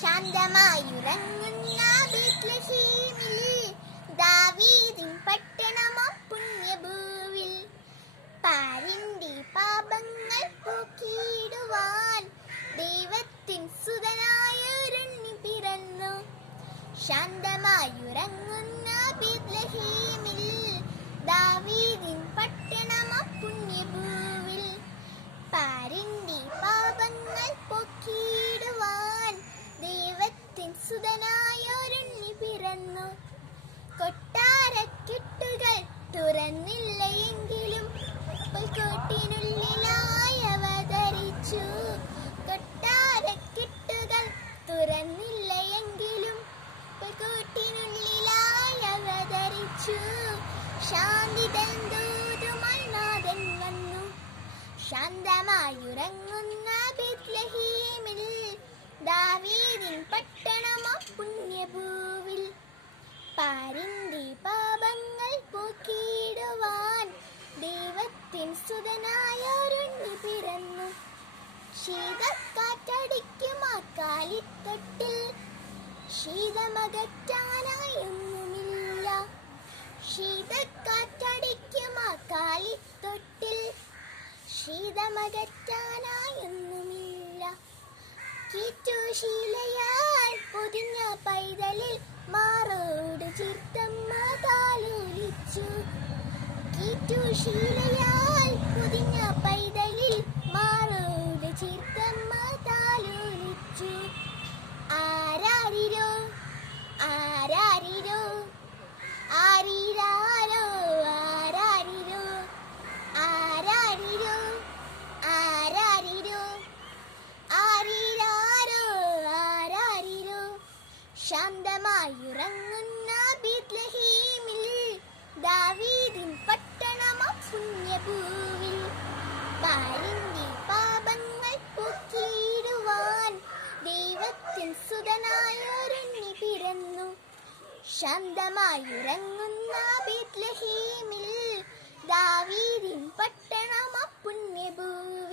ശാന്തമായുറങ്ങുന്ന ബേത്ലഹേമിൽ ദാവീദിൻ പട്ടണമോ പുണ്യഭൂവിൽ പാരിന്റെ പാപങ്ങൾ പോക്കിയിടുവാൻ ദൈവത്തിൻ സുതനായൊരുണ്ണി പിറന്നു. ശാന്തമായുറങ്ങുന്ന ബേത്ലഹേമിൽ ദാവീദിൻ പട്ടണമോ പുണ്യഭൂവിൽ പാരിന്റെ പാപങ്ങൾ പോക്കിയിടുവാൻ ദൈവത്തിൻ സുതനായൊരുണ്ണി പിറന്നു. കൊട്ടാരക്കെട്ടുകൾ തുറന്നില്ല എങ്കിലും പുൽക്കൂട്ടിനുള്ളിലായി അവതരിച്ചു. കൊട്ടാരക്കെട്ടുകൾ തുറന്നില്ല എങ്കിലും പുൽക്കൂട്ടിനുള്ളിലായി അവതരിച്ചു. ശാന്തി തൻ ദൂതുമായി നാഥൻ വന്നു. ശാന്തമായുറങ്ങുന്ന ബേത്ലഹേമിൽ ദാവീദിൻ പട്ടണമോ പുണ്യഭൂവിൽ പാരിന്റെ പാപങ്ങൾ പോക്കിയിടുവാൻ ദൈവത്തിൻ സുതനായൊരുണ്ണി പിറന്നു. ശീതക്കാറ്റടിക്കും ആ കാലിത്തൊട്ടിൽ ശീതമകറ്റാനായൊന്നുമില്ല. ശീതക്കാറ്റടിക്കും ആ കാലിത്തൊട്ടിൽ ശീതമകറ്റാനായൊന്നുമില്ല. കീറ്റുശീലയാൽ പൊതിഞ്ഞ പൈതലിൽ മാറോട് ചീർത്തമ്മ താലോലിച്ചു. കീറ്റുശീലയാൽ പൊതിഞ്ഞ പൈതലിൽ മാറോട് ചീർത്തമ്മ താലോലിച്ചു. ആരാരിരോ ആരാരിരോ ആരീരാരോ ആരാരിരോ ആരാരിരോ ആരാരിരോ ആരീരാരോ ആരാരിരോ. ശാന്തമായുറങ്ങുന്ന ബേത്ലഹേമിൽ ദാവീദിൻ പട്ടണമോ പുണ്യഭൂവിൽ പാരിന്റെ പാപങ്ങൾ പോക്കിയിടുവാൻ ദൈവത്തിൻ സുതനായൊരുണ്ണി പിറന്നു. ശാന്തമായുറങ്ങുന്ന ബേത്ലഹേമിൽ ദാവീദിൻ പട്ടണമോ പുണ്യഭൂവിൽ